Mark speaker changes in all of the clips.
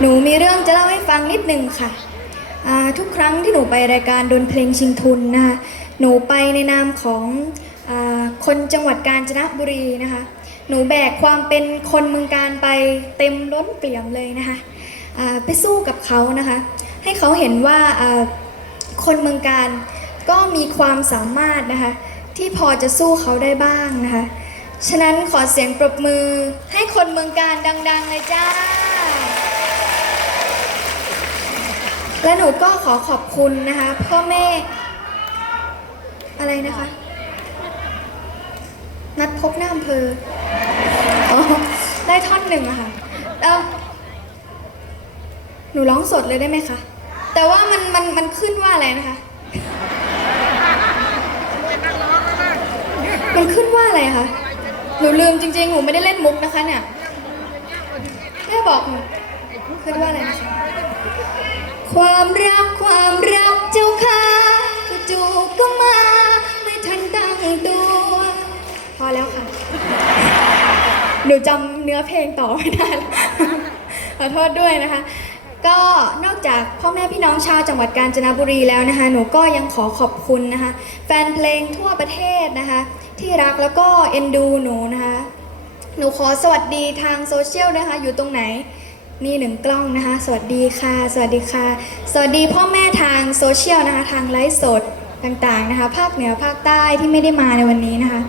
Speaker 1: หนูมีเรื่องจะเล่าให้ฟังนิดนึงค่ะ ทุกครั้งที่หนูไปรายการดนเพลงชิงทุนนะคะหนูไปในนามของอคนจังหวัดกาญจนบุรีนะคะ หนูแบกความเป็นคนเมืองการไปเต็มล้นเปี่ยมเลยนะคะไปสู้กับเขานะคะ ให้เขาเห็นว่าคนเมืองการก็มีความสามารถนะคะ ที่พอจะสู้เขาได้บ้างนะคะ ฉะนั้นขอเสียงปรบมือให้คนเมืองการดัง ๆ เลยจ้า และหนูก็ขอขอบคุณนะคะพ่อแม่อะไรนะคะ นัดพบหน้าอำเภออได้ท่อนหนึ่งอะค่ะเออหนูร้องสดเลยได้ไหมคะ แต่ว่ามันมันมันขึ้นว่าอะไรนะคะมันขึ้นว่าอะไรคะ หนูลืมจริงๆ หนูไม่ได้เล่นมุกนะคะเนี่ยแค่บอกหนูขึ้นว่าอะไรนะคะ ความรักความรักเจ้าค่ะจู่ๆก็มา ไม่ทันตั้งตัว พอแล้วค่ะ หนูจำเนื้อเพลงต่อไม่ได้ขอโทษด้วยนะคะ ก็นอกจากพ่อแม่พี่น้องชาวจังหวัดกาญจนบุรีแล้วนะคะ หนูก็ยังขอขอบคุณนะคะ แฟนเพลงทั่วประเทศนะคะ ที่รักแล้วก็เอ็นดูหนูนะคะ หนูขอสวัสดีทางโซเชียลนะคะ อยู่ตรงไหน นี่หนึ่งกล้องนะคะ สวัสดีค่ะ สวัสดีค่ะ สวัสดีพ่อแม่ทางโซเชียลนะคะ ทางไลฟ์สดต่างๆนะคะ ภาคเหนือภาคใต้ที่ไม่ได้มาในวันนี้นะคะ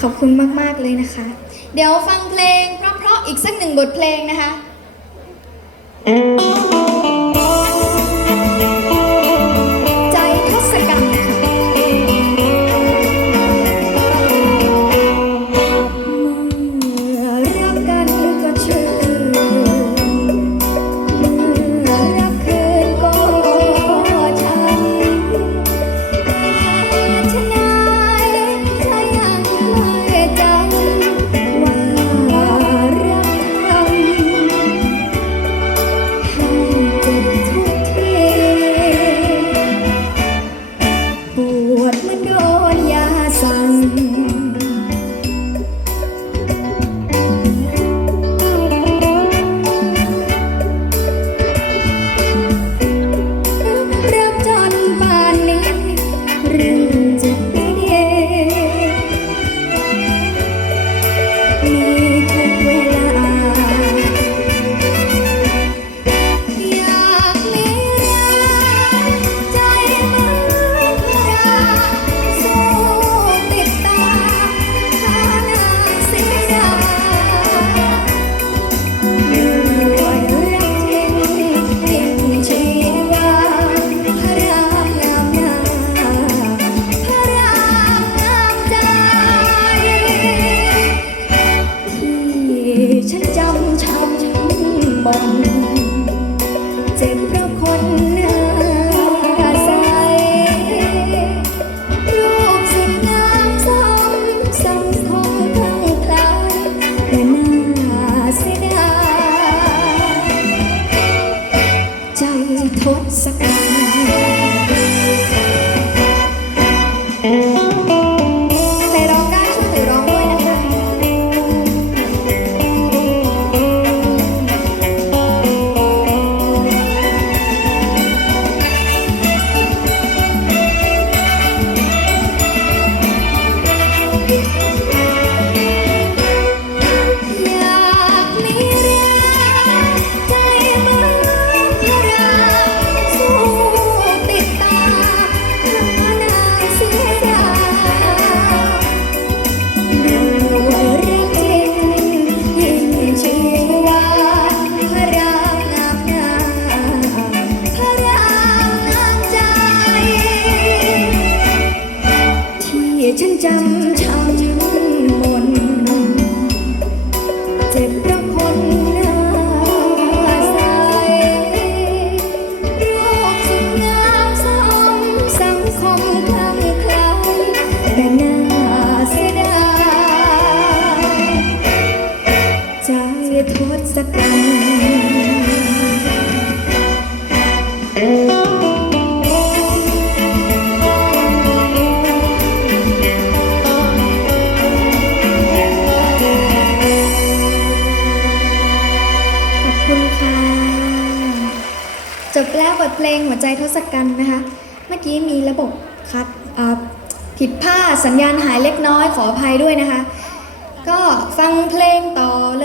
Speaker 1: ขอบคุณมากๆเลยนะคะ เดี๋ยวฟังเพลงเพราะๆอีกสักหนึ่งบทเพลงนะคะใำหมดเจ็บเพราะ อย ทศกัณฐ์ เพลงหัวใจทศกัณฐ์นะคะ เมื่อกี้มีระบบคัดผิดพลาดสัญญาณหายเล็กน้อยขออภัยด้วยนะคะ ก็ฟังเพลงต่อเลย